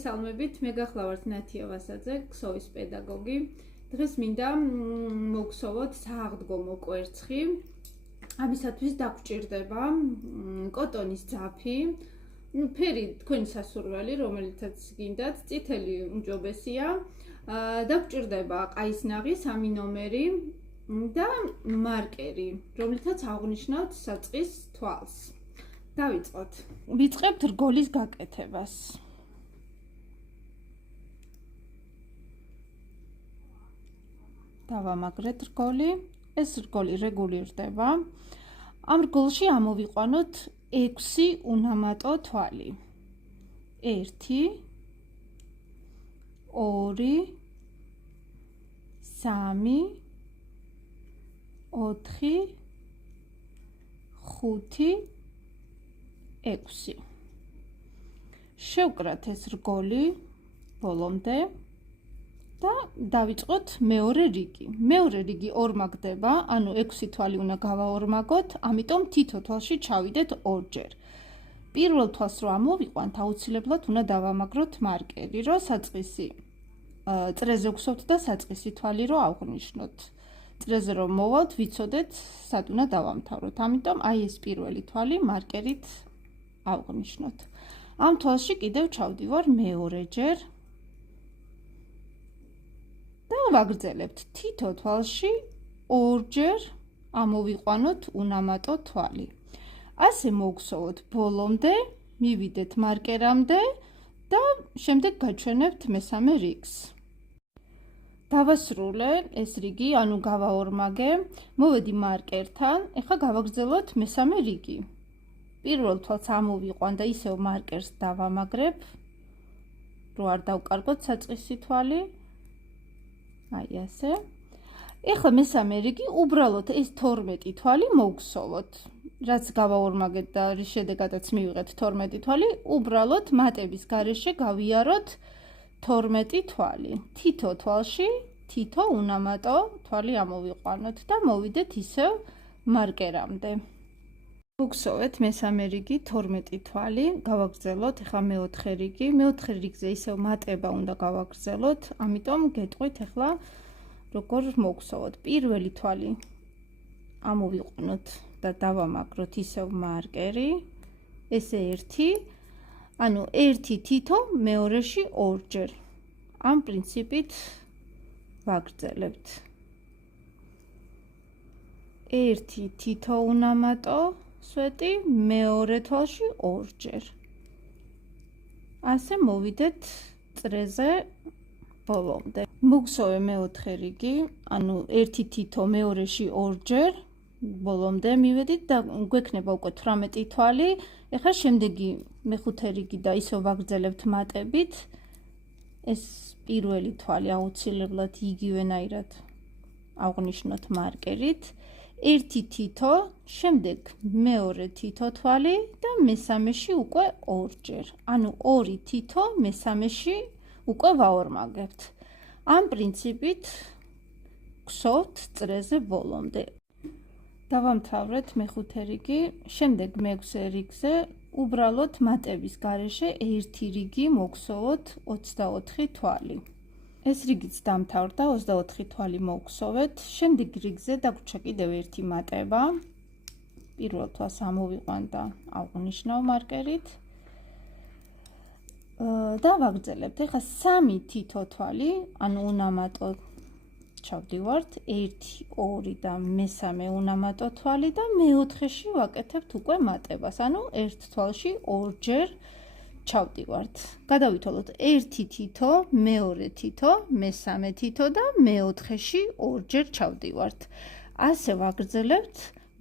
მოგესალმებით, მე გახლავართ ნათია ვასაძე, ქსოვის პედაგოგი. დღეს მინდა მოგხსოვოთ სააღდგომო კვერცხი. ამისათვის დაგვჭირდება კოტონის ძაფი, ფერი თქვენი სასურველი, რომელიცაც გინდათ, წითელი უმჯობესია. დაგვჭირდება ყაისნაღი 3 ნომერი და მარკერი, რომლითაც აღვნიშნავთ საწყის თვალს. დავიწყოთ. ვიწყებთ რგოლის გაკეთებას. დავამაგრეთ რგოლი. ეს რგოლი რეგულირდება. ამ რგოლში ამოვიყვანოთ 6 უნამატო თვალი. 1 2 3 4 5 6. შევკრათ ეს რგოლი ბოლომდე და დავიწყოთ მეორე რიგი. მეორე რიგი ორმაგდება, ანუ 6 თვალი უნდა გავაორმაგოთ, ამიტომ თითო თვალში ჩავიდეთ ორჯერ. პირველ თვალს რო ამოვიყვანთ, აუცილებლად უნდა დავამაგროთ მარკერი, რომ საწყისი წრეზე ვგსოვთ და საწყისი თვალი რო აღვნიშნოთ. წრეზე რომ მოვალთ, ვიცოდეთ, სად უნდა დავამთავროთ. ამიტომ აი ეს პირველი თვალი მარკერით აღვნიშნოთ. ამ თვალში კიდევ ჩავდივარ მეორეჯერ და ვაგრძელებთ თითო თვალში ორჯერ ამოვიყვანოთ უნამატო თვალი. ასე მოგხსოვოთ ბოლომდე, მივიდეთ მარკერამდე და შემდეგ გაჩვენებთ მესამე რიგს. დავასრულე ეს რიგი, ანუ გავაორმაგე, მოვედი მარკერთან, ეხლა გავაგრძელოთ მესამე რიგი. პირველ თვალს ამოვიყვან და ისევ მარკერს დავამაგრებ, რო არ დავკარგოთ საწყისი თვალი. აი ასე. ეხლა მესამე რიგი, უბრალოდ ეს 12 თვალი მოგხსოვოთ. რაც გავაორმაგეთ და რის შედეგადაც მივიღეთ 12 თვალი, უბრალოდ მატების გარეშე გავიაროთ 12 თვალი. თითო თვალში თითო უნამატო თვალი ამოვიყვანოთ და მოვიდეთ ისევ მარკერამდე. მოგხსოვეთ მესამე რიგი 12 თვალი, გავაგრძელოთ ეხლა მეოთხე რიგი. მეოთხე რიგზე ისევ მატება უნდა გავაგრძელოთ, ამიტომ გეტყვით ეხლა როგორ მოგხსოვოთ. პირველი თვალი ამოვიყვანოთ და დავამაგროთ ისევ მარკერი. ესე 1, ანუ 1 თითო მეორეში ორჯერ. ამ პრინციპით ვაგრძელებთ. 1 თითო უნამატო სვეტი მეორე თვალში ორჯერ. ასე მოვიდეთ წრეზე ბოლომდე. მოგხსოვე მეოთხე რიგი, ანუ 1 თითო მეორეში ორჯერ ბოლომდე მივედით და გვექნება უკვე 18 თვალი. ეხლა შემდეგი მეხუთე რიგი და ისევ ვაგრძელებთ მატებით. ეს პირველი თვალი აუცილებლად იგივენაირად აღვნიშნოთ მარკერით. 1 თითო, შემდეგ მეორე თითო თვალი და მესამეში უკვე ორჯერ. ანუ 2 თითო მესამეში უკვე ვაორმაგებთ. ამ პრინციპით გსოვთ წრეზე ბოლომდე. დავამთავრეთ მეხუთე რიგი, შემდეგ მეექვსე რიგზე უბრალოდ მატების გარეშე 1 რიგი მოგხსოვოთ 24 თვალი. ეს რიგიც დამთავრდა, 24 თვალი მოგხსოვეთ. შემდეგ რიგზე დაგვრჩა კიდევ ერთი მატება. პირველ თვალს ამოვიყვან და აღვნიშნავ მარკერით. და ვაგრძელებთ. ეხლა 3 თითო თვალი, ანუ უნამატო ჩავდივართ, 1 2 და მესამე უნამატო თვალი და მეოთხეში ვაკეთებთ უკვე მატებას, ანუ ერთ თვალში ორჯერ ჩავდივართ. გადავითვალოთ 1 თითო, მეორე თითო, მესამე თითო და მეოთხეში ორჯერ ჩავდივართ. ასე ვაგრძელებთ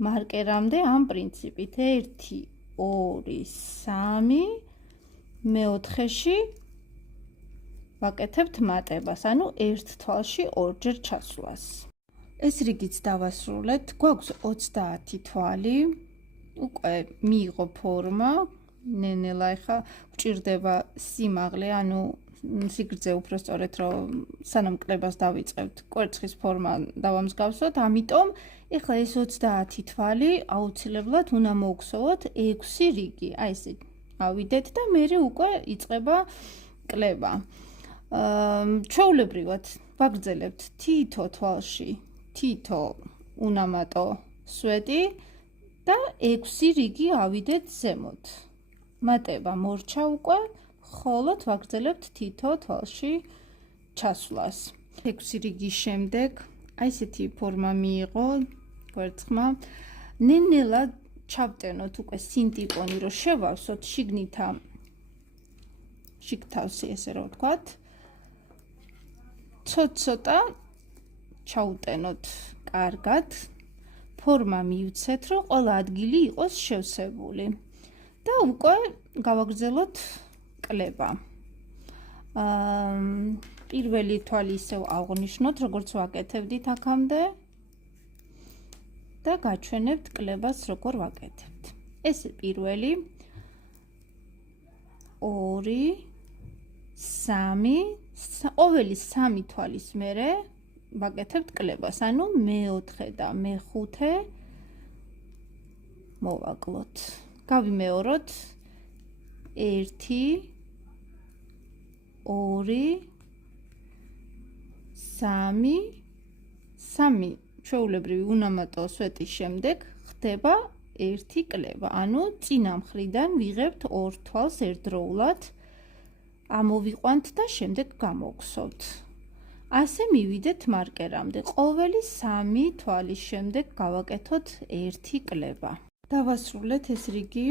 მარკერამდე ამ პრინციპით. 1 2 3 მეოთხეში ვაკეთებთ მატებას, ანუ ერთ თვალში ორჯერ ჩასვლას. ეს რიგიც დავასრულეთ. გვაქვს 30 თვალი. უკვე მიიღო ფორმა. ნენელა ეხა გვჭირდება სიმაღლე, ანუ სიგრძე უფრო სწორედ რომ სანამ კლებას დავიწყებთ, კვერცხის ფორმა დავამსგავსოთ, ამიტომ ეხლა ეს 30 თვალი აუცილებლად უნდა მოგხსოვოთ 6 რიგი. აი ესე ავიდეთ და მერე უკვე იწყება კლება. ჩვეულებრივად ვაგრძელებთ თითო თვალში თითო უნამატო სვეტი და 6 რიგი ავიდეთ ზემოთ. მატება მორჩა უკვე, ხოლოდ ვაგრძელებთ თითო თვალში ჩასვლას. 6 რიგის შემდეგ აი ესეთი ფორმა მიიღო კვერცხმა. ნენელა ჩავტენოთ უკვე სინტიპონი, რომ შევავსოთ შიგთავსი, ესე რომ ვთქვათ. ცოტა ჩაუტენოთ კარგად. ფორმა მივცეთ, რომ ყველა ადგილი იყოს შევსებული და უკვე გავაგრძელოთ კლება. პირველი თვალი ისევ აღვნიშნოთ, როგორც ვაკეთებდით აქამდე და გაჩვენებთ კლებას, როგორ ვაკეთებთ. ესე პირველი 2 3 ყოველი 3 თვალის მერე ვაკეთებთ კლებას, ანუ მე-4 და მე-5 მოვაკლოთ. გავიმეოროთ 1 2 3 ჩვეულებრივი უნამატო სვეტის შემდეგ ხდება 1 კლება, ანუ წინა მხრიდან ვიღებთ 2 თვალს ერთდროულად, ამოვიყვანთ და შემდეგ გამოვხსოვთ. ასე მივიდეთ მარკერამდე. ყოველი 3 თვალის შემდეგ გავაკეთოთ 1 კლება. დავასრულეთ ეს რიგი.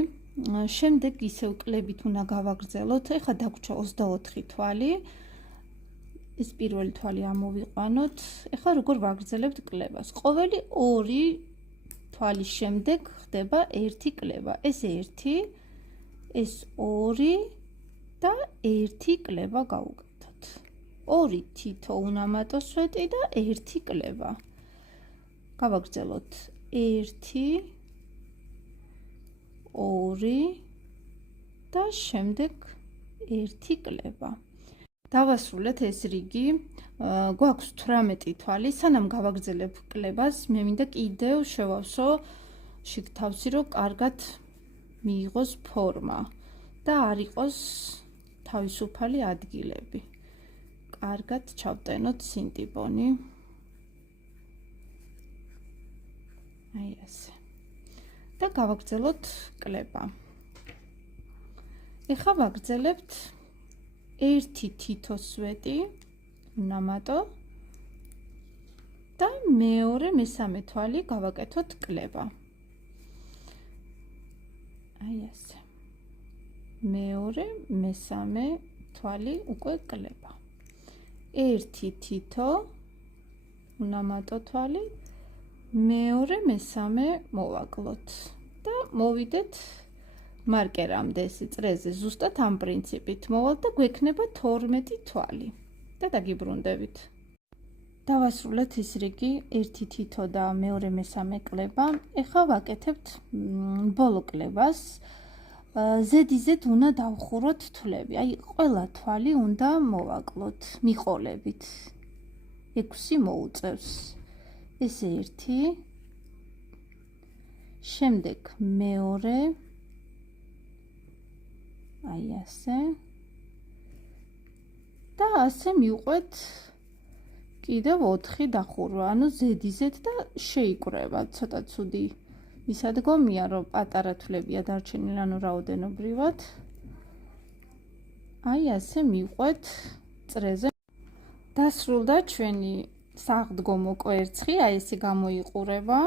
შემდეგ ისევ კლებით უნდა გავაგრძელოთ. ეხლა დაგვრჩა 24 თვალი. ეს პირველი თვალი ამოვიყვანოთ. ეხლა როგორ ვაგრძელებთ კლებას? ყოველი 2 თვალის შემდეგ ხდება 1 კლება. ეს 1, ეს 2 და 1 კლება გავუკეთოთ. 2 თითო უნამატო სვეტი და 1 კლება. გავაგრძელოთ 1 2 და შემდეგ 1 კლება. დავასრულეთ ეს რიგი. გვაქვს 18 თვალი. სანამ გავაგრძელებ კლებას, მე მინდა კიდევ შევავსო შიგთავსი, რომ კარგად მიიღოს ფორმა და არ იყოს თავისუფალი ადგილები. კარგად ჩავტენოთ სინტიპონი. აი ასე. და გავაგრძელოთ კლება. ეხლა ვაგრძელებთ 1 თითო სვეტი უნამატო და მეორე მესამე თვალი გავაკეთოთ კლება. აი ასე. მეორე მესამე თვალი უკვე კლება. 1 თითო უნამატო თვალი, მეორე მესამე მოვაკლოთ და მოვიდეთ მარკერამდე, ეს წრეზე ზუსტად ამ პრინციპით მოვალთ და გვექნება 12 თვალი და დაგიბრუნდებით. დავასრულეთ ეს რიგი, 1 თითო და მეორე მესამე კლება. ეხლა ვაკეთებთ ბოლო კლებას. ზედიზედ უნდა დავხუროთ თვლები. აი, ყველა თვალი უნდა მოვაკლოთ მიყოლებით. 6 მოუწევს. ეს 1, შემდეგ მეორე, აი ასე და ასე მივყვეთ კიდევ 4 დახურვა, ანუ ზედიზედ და შეიკვრება. ცოტა ცუდი ისადგომია, რომ პატარა თვლებია დარჩენილი, ანუ რაოდენობრივად. აი ასე მივყვეთ წრეზე. დასრულდა ჩვენი საღდგომო კვერცხი, აი ესე გამოიყურება.